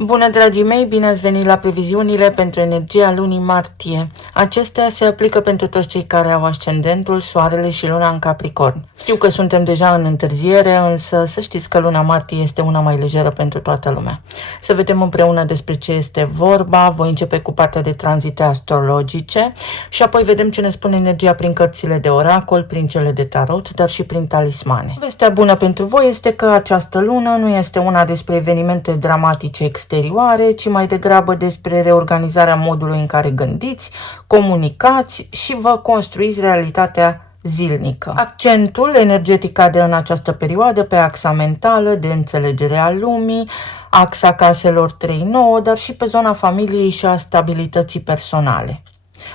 Bună, dragii mei, bine ați venit la previziunile pentru energia lunii martie. Acestea se aplică pentru toți cei care au ascendentul, soarele și luna în Capricorn. Știu că suntem deja în întârziere, însă să știți că luna martie este una mai lejeră pentru toată lumea. Să vedem împreună despre ce este vorba. Voi începe cu partea de tranzite astrologice și apoi vedem ce ne spune energia prin cărțile de oracol, prin cele de tarot, dar și prin talismane. Vestea bună pentru voi este că această lună nu este una despre evenimente dramatice exterioare, ci mai degrabă despre reorganizarea modului în care gândiți, comunicați și vă construiți realitatea zilnică. Accentul energetic cade în această perioadă pe axa mentală de înțelegere a lumii, axa caselor 3-9, dar și pe zona familiei și a stabilității personale.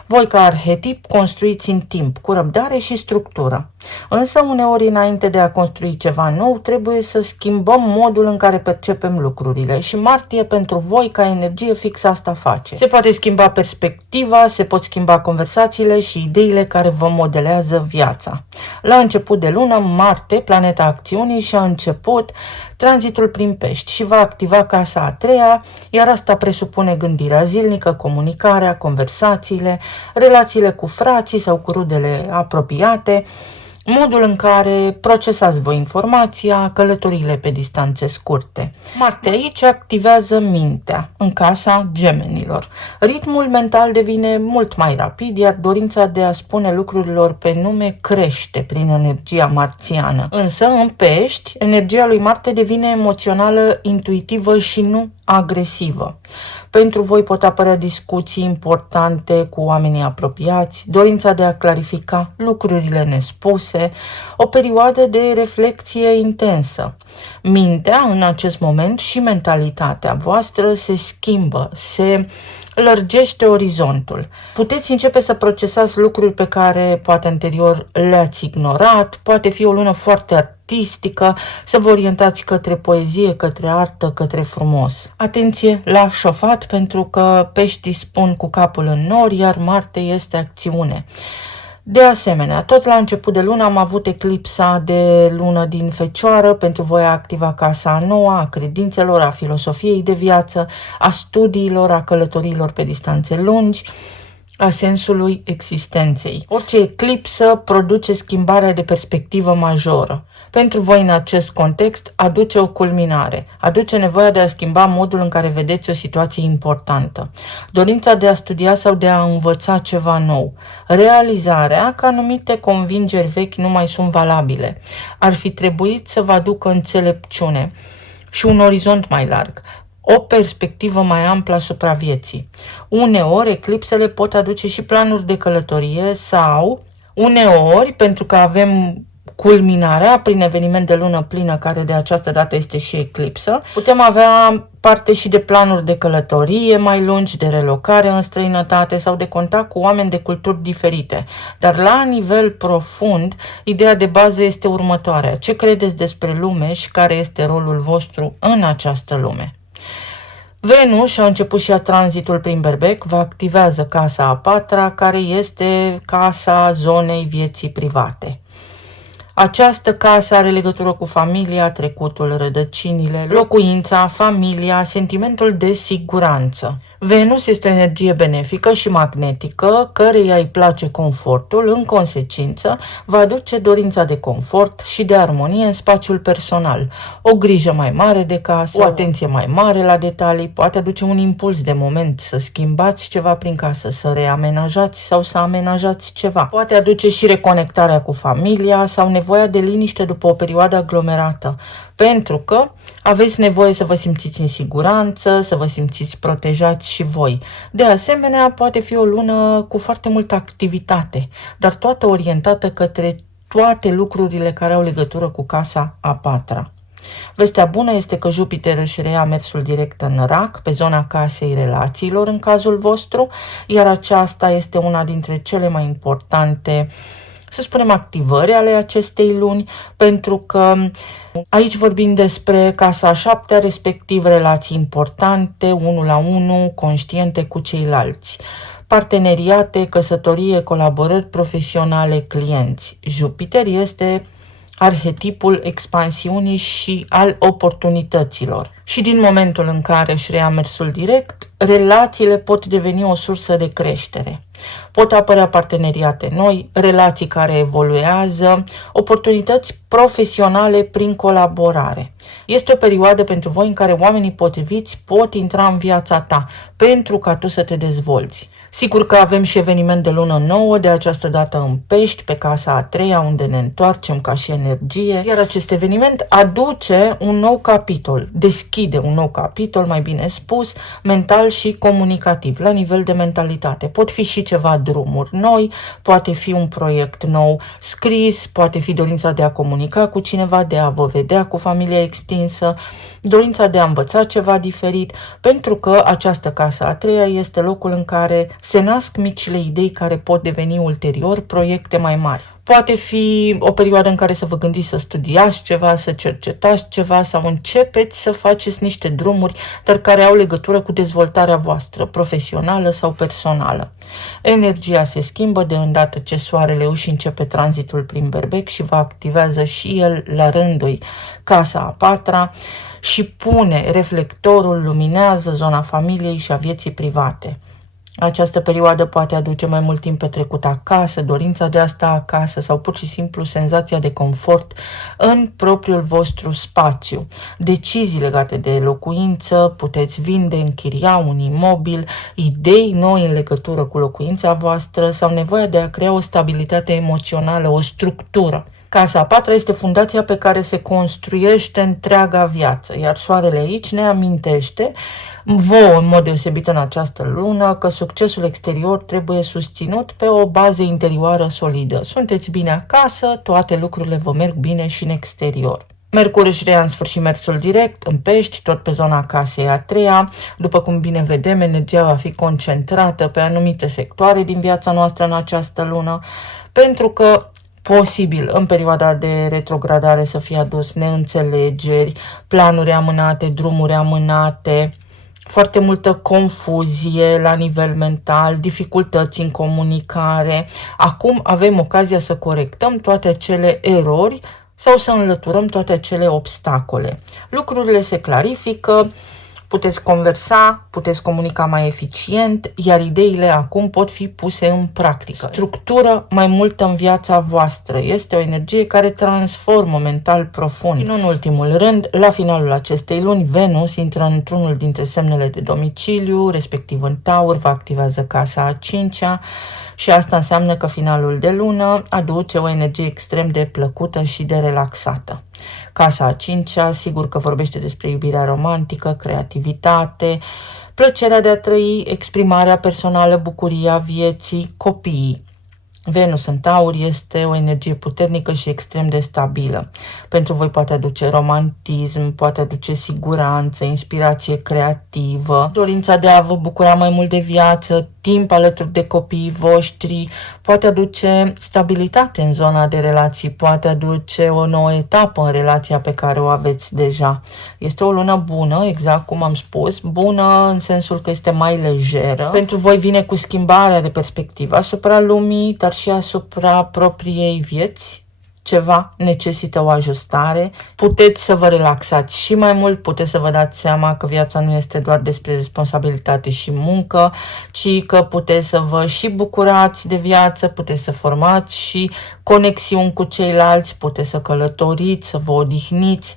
Voi, ca arhetip, construiți în timp, cu răbdare și structură. Însă, uneori, înainte de a construi ceva nou, trebuie să schimbăm modul în care percepem lucrurile și martie pentru voi, ca energie, fix asta face. Se poate schimba perspectiva, se pot schimba conversațiile și ideile care vă modelează viața. La început de lună, Marte, planeta acțiunii, și-a început tranzitul prin Pești și va activa casa a treia, iar asta presupune gândirea zilnică, comunicarea, conversațiile, relațiile cu frații sau cu rudele apropiate, modul în care procesați voi informația, călătoriile pe distanțe scurte. Marte aici activează mintea, în casa Gemenilor. Ritmul mental devine mult mai rapid, iar dorința de a spune lucrurilor pe nume crește prin energia marțiană. Însă, în Pești, energia lui Marte devine emoțională, intuitivă și nu agresivă. Pentru voi pot apărea discuții importante cu oamenii apropiați, dorința de a clarifica lucrurile nespuse, o perioadă de reflexie intensă. Mintea, în acest moment, și mentalitatea voastră se schimbă, se lărgește orizontul. Puteți începe să procesați lucruri pe care poate anterior le-ați ignorat, poate fi o lună foarte artistică, să vă orientați către poezie, către artă, către frumos. Atenție la șofat, pentru că Peștii spun cu capul în nori, iar Marte este acțiune. De asemenea, tot la început de lună am avut eclipsa de lună din Fecioară, pentru voi a activa casa a noua, a credințelor, a filosofiei de viață, a studiilor, a călătoriilor pe distanțe lungi, a sensului existenței. Orice eclipsă produce schimbarea de perspectivă majoră. Pentru voi, în acest context, aduce o culminare, aduce nevoia de a schimba modul în care vedeți o situație importantă, dorința de a studia sau de a învăța ceva nou, realizarea că anumite convingeri vechi nu mai sunt valabile. Ar fi trebuit să vă aducă înțelepciune și un orizont mai larg, o perspectivă mai amplă asupra vieții. Uneori, eclipsele pot aduce și planuri de călătorie sau, uneori, pentru că avem culminarea prin eveniment de lună plină, care de această dată este și eclipsă, putem avea parte și de planuri de călătorie mai lungi, de relocare în străinătate sau de contact cu oameni de culturi diferite. Dar la nivel profund, ideea de bază este următoarea. Ce credeți despre lume și care este rolul vostru în această lume? Venus a început și a tranzitul prin Berbec, vă activează casa a patra, care este casa zonei vieții private. Această casă are legătură cu familia, trecutul, rădăcinile, locuința, familia, sentimentul de siguranță. Venus este o energie benefică și magnetică, căreia îi place confortul, în consecință va aduce dorința de confort și de armonie în spațiul personal, o grijă mai mare de casă, o atenție mai mare la detalii, poate aduce un impuls de moment să schimbați ceva prin casă, să reamenajați sau să amenajați ceva. Poate aduce și reconectarea cu familia sau nevoia de liniște după o perioadă aglomerată, pentru că aveți nevoie să vă simțiți în siguranță, să vă simțiți protejați și voi. De asemenea, poate fi o lună cu foarte multă activitate, dar toată orientată către toate lucrurile care au legătură cu casa a patra. Vestea bună este că Jupiter își reia mersul direct în Rac, pe zona casei relațiilor în cazul vostru, iar aceasta este una dintre cele mai importante, să spunem, activări ale acestei luni, pentru că aici vorbim despre casa a șaptea, respectiv relații importante, 1-la-1, conștiente cu ceilalți, parteneriate, căsătorie, colaborări profesionale, clienți. Jupiter este arhetipul expansiunii și al oportunităților. Și din momentul în care își reia mersul direct, relațiile pot deveni o sursă de creștere. Pot apărea parteneriate noi, relații care evoluează, oportunități profesionale prin colaborare. Este o perioadă pentru voi în care oamenii potriviți pot intra în viața ta pentru ca tu să te dezvolți. Sigur că avem și eveniment de lună nouă, de această dată în Pești, pe casa a treia, unde ne întoarcem ca și energie, iar acest eveniment aduce un nou capitol, deschide un nou capitol, mai bine spus, mental și comunicativ, la nivel de mentalitate. Pot fi și ceva drumuri noi, poate fi un proiect nou scris, poate fi dorința de a comunica cu cineva, de a vă vedea cu familia extinsă, dorința de a învăța ceva diferit, pentru că această casă a treia este locul în care se nasc micile idei care pot deveni ulterior proiecte mai mari. Poate fi o perioadă în care să vă gândiți să studiați ceva, să cercetați ceva sau începeți să faceți niște drumuri, dar care au legătură cu dezvoltarea voastră, profesională sau personală. Energia se schimbă de îndată ce soarele își începe tranzitul prin Berbec și vă activează și el la rândul casa a patra și pune reflectorul, luminează zona familiei și a vieții private. Această perioadă poate aduce mai mult timp petrecut acasă, dorința de a sta acasă sau pur și simplu senzația de confort în propriul vostru spațiu. Decizii legate de locuință, puteți vinde, închiria un imobil, idei noi în legătură cu locuința voastră sau nevoia de a crea o stabilitate emoțională, o structură. Casa a patra este fundația pe care se construiește întreaga viață, iar soarele aici ne amintește vouă în mod deosebit în această lună că succesul exterior trebuie susținut pe o bază interioară solidă. Sunteți bine acasă, toate lucrurile vă merg bine și în exterior. Mercur își reia în sfârșit mersul direct în Pești, tot pe zona casei a treia. După cum bine vedem, energia va fi concentrată pe anumite sectoare din viața noastră în această lună, pentru că posibil în perioada de retrogradare să fie adus neînțelegeri, planuri amânate, drumuri amânate, foarte multă confuzie la nivel mental, dificultăți în comunicare. Acum avem ocazia să corectăm toate acele erori sau să înlăturăm toate acele obstacole. Lucrurile se clarifică, puteți conversa, puteți comunica mai eficient, iar ideile acum pot fi puse în practică. Structură mai multă în viața voastră. Este o energie care transformă mental profund. Și nu în ultimul rând, la finalul acestei luni, Venus intră într-unul dintre semnele de domiciliu, respectiv în Taur, vă activează casa a cincea și asta înseamnă că finalul de lună aduce o energie extrem de plăcută și de relaxată. Casa a cincea, sigur că vorbește despre iubirea romantică, creativitate, plăcerea de a trăi, exprimarea personală, bucuria vieții, copiii. Venus în Taur este o energie puternică și extrem de stabilă. Pentru voi poate aduce romantism, poate aduce siguranță, inspirație creativă, dorința de a vă bucura mai mult de viață, timp alături de copiii voștri, poate aduce stabilitate în zona de relații, poate aduce o nouă etapă în relația pe care o aveți deja. Este o lună bună, exact cum am spus, bună în sensul că este mai lejeră. Pentru voi vine cu schimbarea de perspectivă asupra lumii, dar și asupra propriei vieți. Ceva necesită o ajustare, puteți să vă relaxați și mai mult, puteți să vă dați seama că viața nu este doar despre responsabilitate și muncă, ci că puteți să vă și bucurați de viață, puteți să formați și conexiuni cu ceilalți, puteți să călătoriți, să vă odihniți.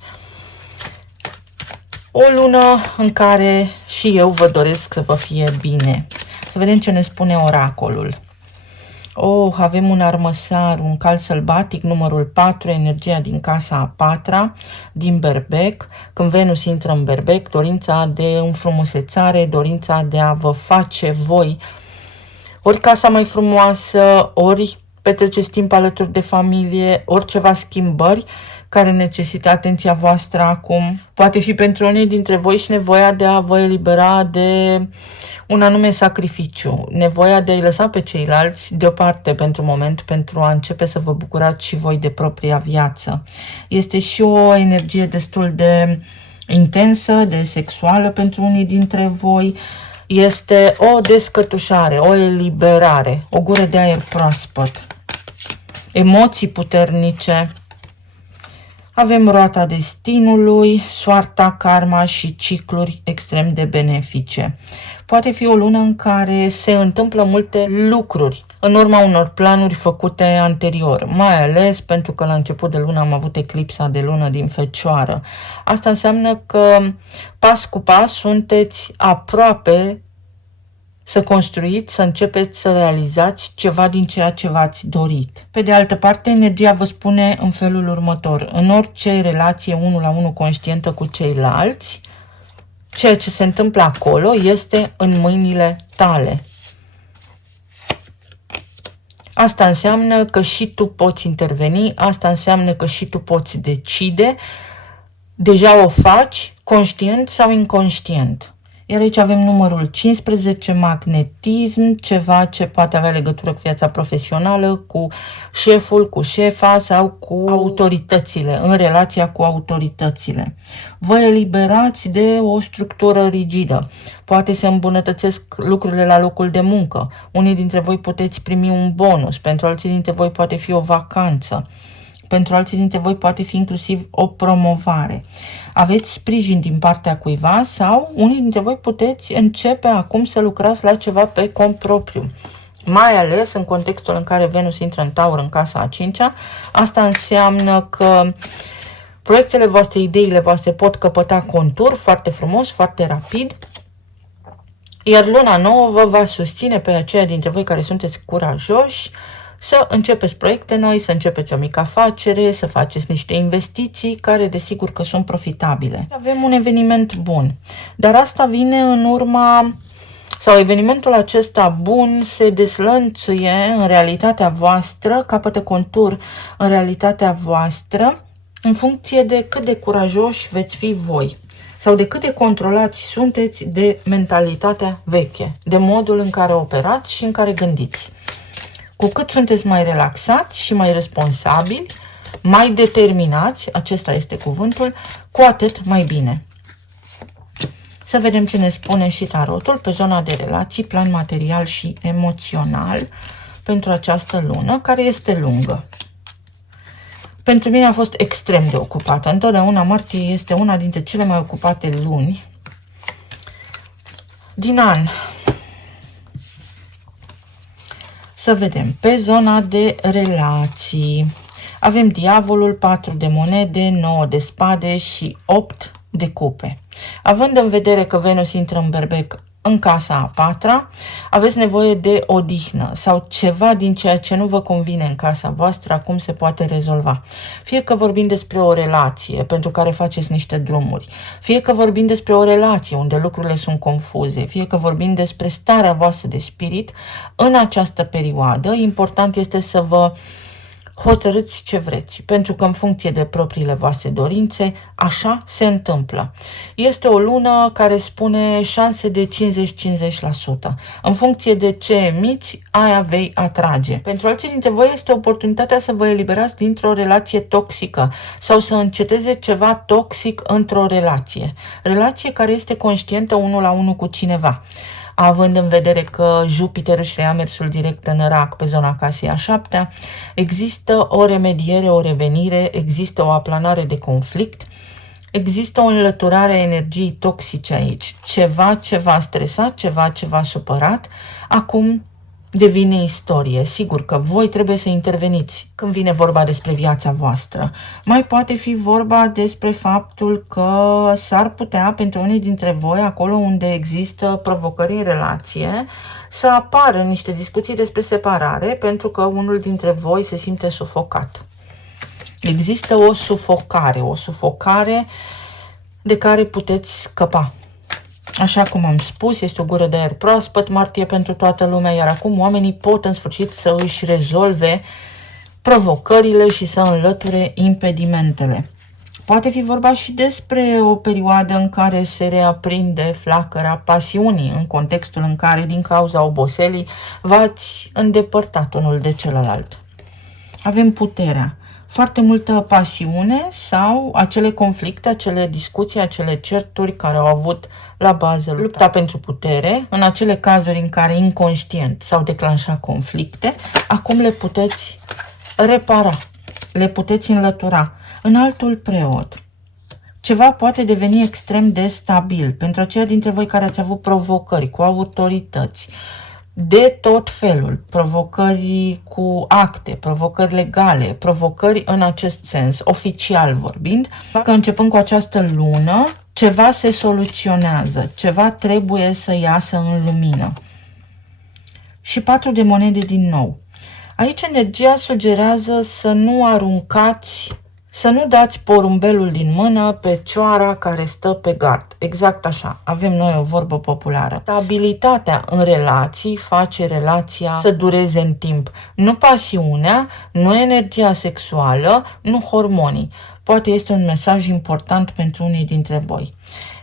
O lună în care și eu vă doresc să vă fie bine. Să vedem ce ne spune oracolul. Avem un armăsar, un cal sălbatic, numărul 4, energia din casa a patra, din Berbec. Când Venus intră în Berbec, dorința de înfrumusețare, dorința de a vă face voi ori casa mai frumoasă, ori petreceți timp alături de familie, ori ceva schimbări care necesită atenția voastră acum. Poate fi pentru unii dintre voi și nevoia de a vă elibera de un anume sacrificiu, nevoia de a-i lăsa pe ceilalți deoparte pentru moment, pentru a începe să vă bucurați și voi de propria viață. Este și o energie destul de intensă, de sexuală pentru unii dintre voi. Este o descătușare, o eliberare, o gură de aer proaspăt, emoții puternice, Avem roata destinului, soarta, karma și cicluri extrem de benefice. Poate fi o lună în care se întâmplă multe lucruri în urma unor planuri făcute anterior, mai ales pentru că la început de lună am avut eclipsa de lună din Fecioară. Asta înseamnă că pas cu pas sunteți aproape să construiți, să începeți să realizați ceva din ceea ce v-ați dorit. Pe de altă parte, energia vă spune în felul următor: în orice relație 1 la 1 conștientă cu ceilalți, ceea ce se întâmplă acolo este în mâinile tale. Asta înseamnă că și tu poți interveni, asta înseamnă că și tu poți decide, deja o faci, conștient sau inconștient. Iar aici avem numărul 15, magnetism, ceva ce poate avea legătură cu viața profesională, cu șeful, cu șefa sau cu autoritățile, în relația cu autoritățile. Vă eliberați de o structură rigidă. Poate se îmbunătățesc lucrurile la locul de muncă. Unii dintre voi puteți primi un bonus, pentru alții dintre voi poate fi o vacanță. Pentru alții dintre voi poate fi inclusiv o promovare. Aveți sprijin din partea cuiva sau unii dintre voi puteți începe acum să lucrați la ceva pe cont propriu. Mai ales în contextul în care Venus intră în Taur în casa a 5-a, asta înseamnă că proiectele voastre, ideile voastre pot căpăta contur foarte frumos, foarte rapid. Iar luna nouă vă va susține pe aceia dintre voi care sunteți curajoși să începeți proiecte noi, să începeți o mică afacere, să faceți niște investiții care desigur că sunt profitabile. Avem un eveniment bun, dar asta vine în urma, sau evenimentul acesta bun se deslănțuie în realitatea voastră, capătă contur în realitatea voastră, în funcție de cât de curajoși veți fi voi sau de cât de controlați sunteți de mentalitatea veche, de modul în care operați și în care gândiți. Cu cât sunteți mai relaxați și mai responsabili, mai determinați, acesta este cuvântul, cu atât mai bine. Să vedem ce ne spune și tarotul pe zona de relații, plan material și emoțional pentru această lună, care este lungă. Pentru mine a fost extrem de ocupată. Întotdeauna martie este una dintre cele mai ocupate luni din an. Să vedem, pe zona de relații avem diavolul, 4 de monede, 9 de spade și 8 de cupe. Având în vedere că Venus intră în Berbec în casa a 4-a, aveți nevoie de odihnă sau ceva din ceea ce nu vă convine în casa voastră acum se poate rezolva. Fie că vorbim despre o relație pentru care faceți niște drumuri, fie că vorbim despre o relație unde lucrurile sunt confuze, fie că vorbim despre starea voastră de spirit, în această perioadă important este să vă hotărâți ce vreți, pentru că în funcție de propriile voastre dorințe, așa se întâmplă. Este o lună care spune șanse de 50-50%. În funcție de ce emiți, aia vei atrage. Pentru alții dintre voi este oportunitatea să vă eliberați dintr-o relație toxică sau să înceteze ceva toxic într-o relație. Relație care este conștientă 1 la 1 cu cineva. Având în vedere că Jupiter își reia mersul direct în Rac pe zona casei a 7-a, există o remediere, o revenire, există o aplanare de conflict, există o înlăturare a energiei toxice aici. Ceva ce v-a stresat, ceva ce v-a supărat, acum devine istorie. Sigur că voi trebuie să interveniți când vine vorba despre viața voastră. Mai poate fi vorba despre faptul că s-ar putea pentru unii dintre voi, acolo unde există provocări în relație, să apară niște discuții despre separare pentru că unul dintre voi se simte sufocat. Există o sufocare de care puteți scăpa. Așa cum am spus, este o gură de aer proaspăt, martie pentru toată lumea, iar acum oamenii pot în sfârșit să își rezolve provocările și să înlăture impedimentele. Poate fi vorba și despre o perioadă în care se reaprinde flacăra pasiunii, în contextul în care, din cauza oboselii, v-ați îndepărtat unul de celălalt. Avem puterea. Foarte multă pasiune sau acele conflicte, acele discuții, acele certuri care au avut la bază lupta pentru putere, în acele cazuri în care inconștient s-au declanșat conflicte, acum le puteți repara, le puteți înlătura. Înaltul preot. Ceva poate deveni extrem de stabil pentru aceia dintre voi care ați avut provocări cu autorități de tot felul, provocări cu acte, provocări legale, provocări în acest sens, oficial vorbind, că începând cu această lună, ceva se soluționează, ceva trebuie să iasă în lumină. Și 4 de monede din nou. Aici energia sugerează să nu aruncați, să nu dați porumbelul din mână pe cioara care stă pe gard. Exact așa. Avem noi o vorbă populară. Stabilitatea în relații face relația să dureze în timp. Nu pasiunea, nu energia sexuală, nu hormonii. Poate este un mesaj important pentru unii dintre voi.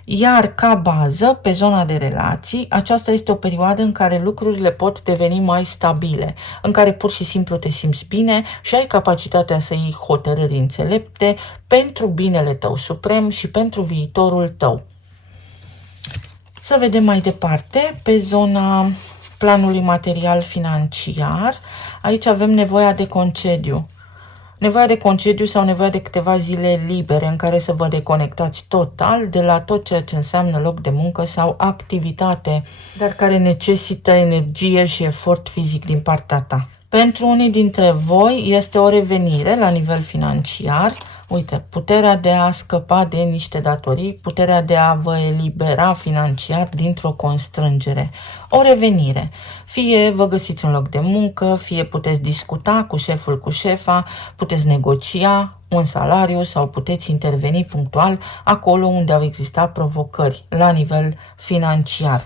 Iar ca bază, pe zona de relații, aceasta este o perioadă în care lucrurile pot deveni mai stabile, în care pur și simplu te simți bine și ai capacitatea să iei hotărâri înțelepte pentru binele tău suprem și pentru viitorul tău. Să vedem mai departe, pe zona planului material financiar, aici avem nevoia de concediu. Nevoia de concediu sau nevoia de câteva zile libere în care să vă deconectați total de la tot ceea ce înseamnă loc de muncă sau activitate, dar care necesită energie și efort fizic din partea ta. Pentru unii dintre voi este o revenire la nivel financiar. Uite, puterea de a scăpa de niște datorii, puterea de a vă elibera financiar dintr-o constrângere. O revenire. Fie vă găsiți un loc de muncă, fie puteți discuta cu șeful, cu șefa, puteți negocia un salariu sau puteți interveni punctual acolo unde au existat provocări la nivel financiar.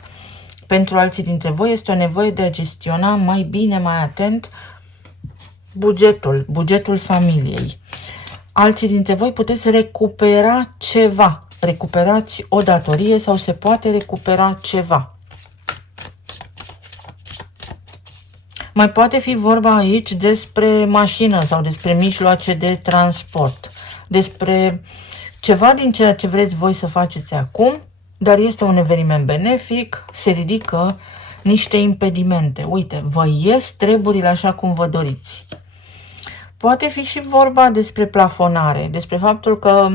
Pentru alții dintre voi este o nevoie de a gestiona mai bine, mai atent bugetul familiei. Alții dintre voi puteți recupera ceva. Recuperați o datorie sau se poate recupera ceva. Mai poate fi vorba aici despre mașină sau despre mijloace de transport. Despre ceva din ceea ce vreți voi să faceți acum, dar este un eveniment benefic, se ridică niște impedimente. Uite, vă ies treburile așa cum vă doriți. Poate fi și vorba despre plafonare, despre faptul că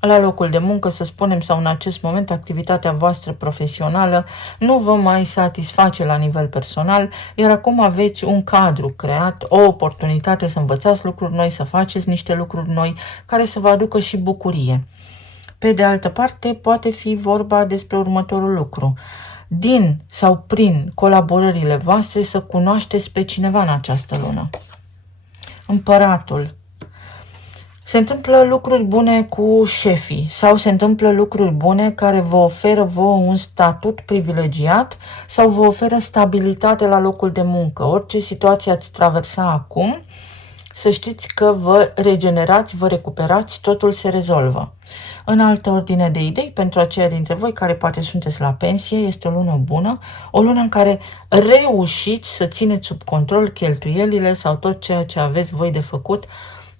la locul de muncă, să spunem, sau în acest moment, activitatea voastră profesională nu vă mai satisface la nivel personal, iar acum aveți un cadru creat, o oportunitate să învățați lucruri noi, să faceți niște lucruri noi, care să vă aducă și bucurie. Pe de altă parte, poate fi vorba despre următorul lucru. Din sau prin colaborările voastre să cunoașteți pe cineva în această lună. Împăratul. Se întâmplă lucruri bune cu șefii sau se întâmplă lucruri bune care vă oferă vouă un statut privilegiat sau vă oferă stabilitate la locul de muncă. Orice situație ați traversa acum, să știți că vă regenerați, vă recuperați, totul se rezolvă. În altă ordine de idei, pentru aceia dintre voi care poate sunteți la pensie, este o lună bună, o lună în care reușiți să țineți sub control cheltuielile sau tot ceea ce aveți voi de făcut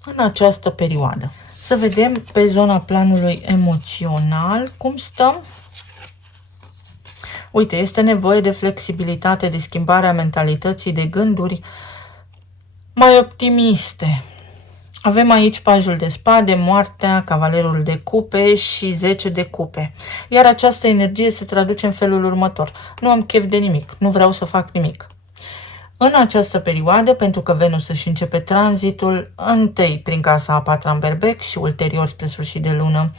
în această perioadă. Să vedem pe zona planului emoțional cum stăm. Uite, este nevoie de flexibilitate, de schimbarea mentalității, de gânduri mai optimiste. Avem aici pajul de spade, moartea, cavalerul de cupe și 10 de cupe. Iar această energie se traduce în felul următor. Nu am chef de nimic, nu vreau să fac nimic. În această perioadă, pentru că Venus își începe tranzitul, întâi prin casa a 4-a în Berbec și ulterior spre sfârșit de lună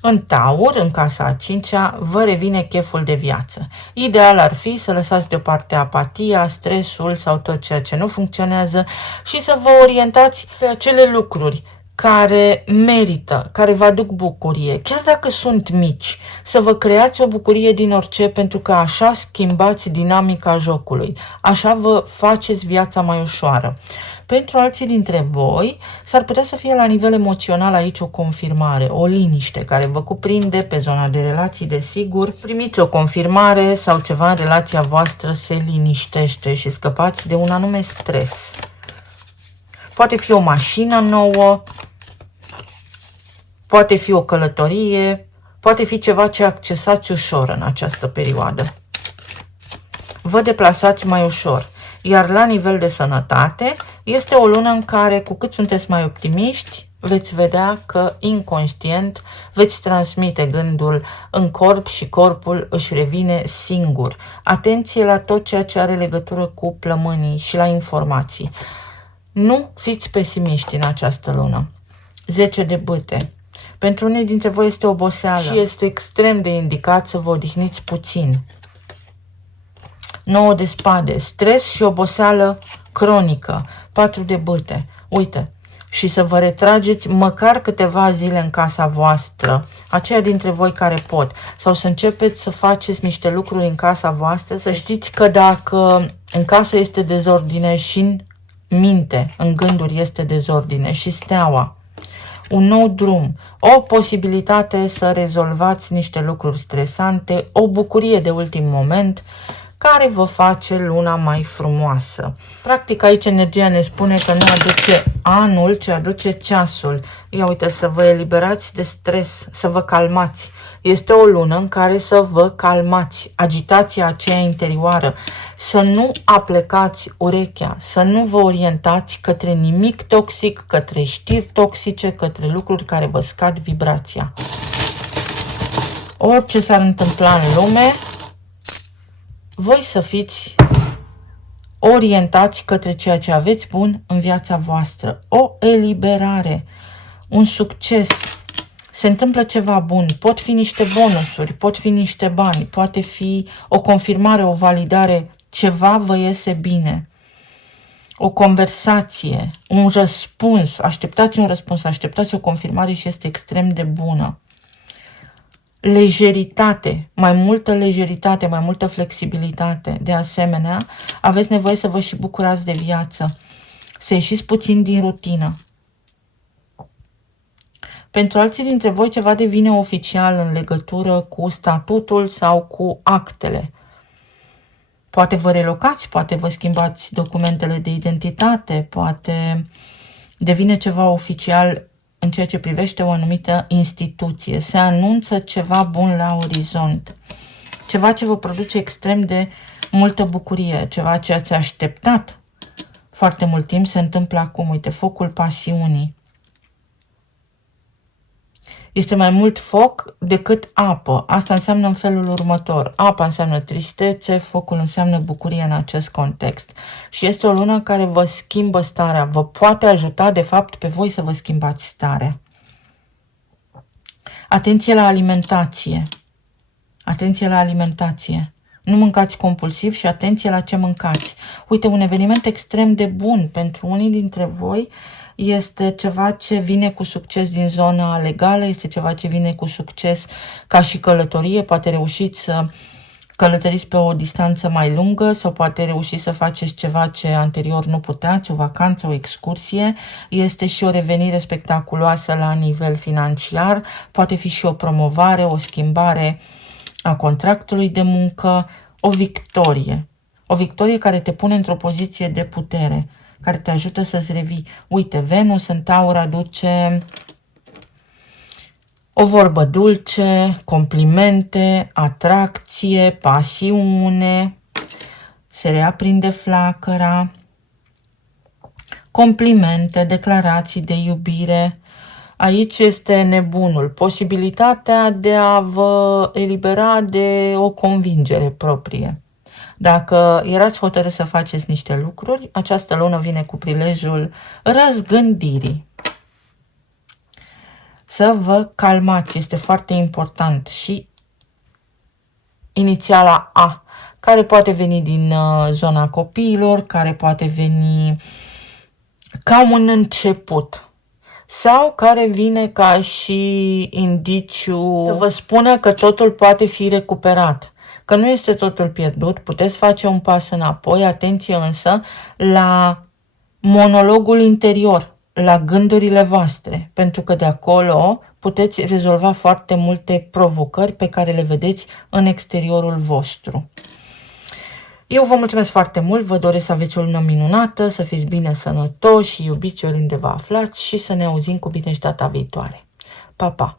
în Taur, în casa a 5-a, vă revine cheful de viață. Ideal ar fi să lăsați deoparte apatia, stresul sau tot ceea ce nu funcționează și să vă orientați pe acele lucruri care merită, care vă aduc bucurie, chiar dacă sunt mici, să vă creați o bucurie din orice, pentru că așa schimbați dinamica jocului, așa vă faceți viața mai ușoară. Pentru alții dintre voi, s-ar putea să fie la nivel emoțional aici o confirmare, o liniște care vă cuprinde pe zona de relații, desigur. Primiți o confirmare sau ceva în relația voastră se liniștește și scăpați de un anume stres. Poate fi o mașină nouă, poate fi o călătorie, poate fi ceva ce accesați ușor în această perioadă. Vă deplasați mai ușor. Iar la nivel de sănătate, este o lună în care, cu cât sunteți mai optimiști, veți vedea că inconștient veți transmite gândul în corp și corpul își revine singur. Atenție la tot ceea ce are legătură cu plămânii și la informații. Nu fiți pesimiști în această lună. 10 de bâte. Pentru unii dintre voi este oboseală și este extrem de indicat să vă odihniți puțin. 9 de spade. Stres și oboseală cronică. 4 de bâte. Uite. Și să vă retrageți măcar câteva zile în casa voastră, aceia dintre voi care pot, sau să începeți să faceți niște lucruri în casa voastră, să știți că dacă în casă este dezordine și în minte, în gânduri este dezordine și steaua, un nou drum, o posibilitate să rezolvați niște lucruri stresante, o bucurie de ultim moment, care vă face luna mai frumoasă. Practic aici energia ne spune că nu aduce anul, ci aduce ceasul. Ia uite, să vă eliberați de stres, să vă calmați. Este o lună în care să vă calmați, agitația aceea interioară, să nu aplecați urechea, să nu vă orientați către nimic toxic, către știri toxice, către lucruri care vă scad vibrația. Orice s-ar întâmpla în lume, voi să fiți orientați către ceea ce aveți bun în viața voastră. O eliberare, un succes, se întâmplă ceva bun, pot fi niște bonusuri, pot fi niște bani, poate fi o confirmare, o validare, ceva vă iese bine. O conversație, un răspuns, așteptați un răspuns, așteptați o confirmare și este extrem de bună. Lejeritate, mai multă lejeritate, mai multă flexibilitate. De asemenea, aveți nevoie să vă și bucurați de viață, să ieșiți puțin din rutină. Pentru alții dintre voi ceva devine oficial în legătură cu statutul sau cu actele. Poate vă relocați, poate vă schimbați documentele de identitate, poate devine ceva oficial în ceea ce privește o anumită instituție. Se anunță ceva bun la orizont. Ceva ce vă produce extrem de multă bucurie. Ceva ce ați așteptat foarte mult timp se întâmplă acum. Uite, focul pasiunii. Este mai mult foc decât apă. Asta înseamnă în felul următor. Apa înseamnă tristețe, focul înseamnă bucurie în acest context. Și este o lună care vă schimbă starea. Vă poate ajuta, de fapt, pe voi să vă schimbați starea. Atenție la alimentație. Atenție la alimentație. Nu mâncați compulsiv și atenție la ce mâncați. Uite, un eveniment extrem de bun pentru unii dintre voi. Este ceva ce vine cu succes din zona legală, este ceva ce vine cu succes ca și călătorie, poate reușiți să călătoriți pe o distanță mai lungă sau poate reușiți să faceți ceva ce anterior nu puteați, o vacanță, o excursie. Este și o revenire spectaculoasă la nivel financiar, poate fi și o promovare, o schimbare a contractului de muncă, o victorie. O victorie care te pune într-o poziție de putere, care te ajută să-ți revii. Uite, Venus în Taur aduce o vorbă dulce, complimente, atracție, pasiune, se reaprinde flacăra, complimente, declarații de iubire. Aici este nebunul, posibilitatea de a vă elibera de o convingere proprie. Dacă erați hotărâți să faceți niște lucruri, această lună vine cu prilejul răzgândirii. Să vă calmați, este foarte important. Și inițiala A, care poate veni din zona copiilor, care poate veni ca un început, sau care vine ca și indiciu să vă spună că totul poate fi recuperat, că nu este totul pierdut, puteți face un pas înapoi, atenție însă la monologul interior, la gândurile voastre, pentru că de acolo puteți rezolva foarte multe provocări pe care le vedeți în exteriorul vostru. Eu vă mulțumesc foarte mult, vă doresc să aveți o lună minunată, să fiți bine sănătoși și iubiți oriunde vă aflați și să ne auzim cu bine și data viitoare. Pa, pa!